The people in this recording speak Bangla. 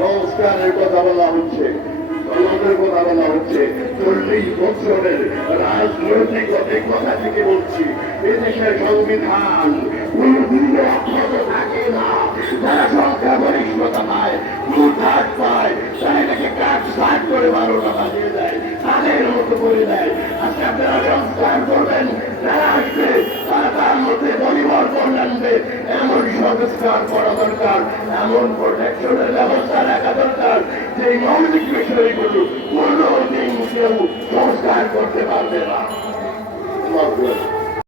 সংস্কারের কথা বলা হচ্ছে। সমাজের কথা বলা হচ্ছে। চল্লিশ বছরের রাজনৈতিক অভিজ্ঞতা থেকে বলছি। এদেশের সংবিধান থাকে সাট করে দেয় মতো দেয়। তার মধ্যে পরিবর্তন আনবে। এমন সংস্কার করা দরকার, এমন প্রোটেকশনের বিষয়গুলো কোনো দিন কেউ সংস্কার করতে পারবে না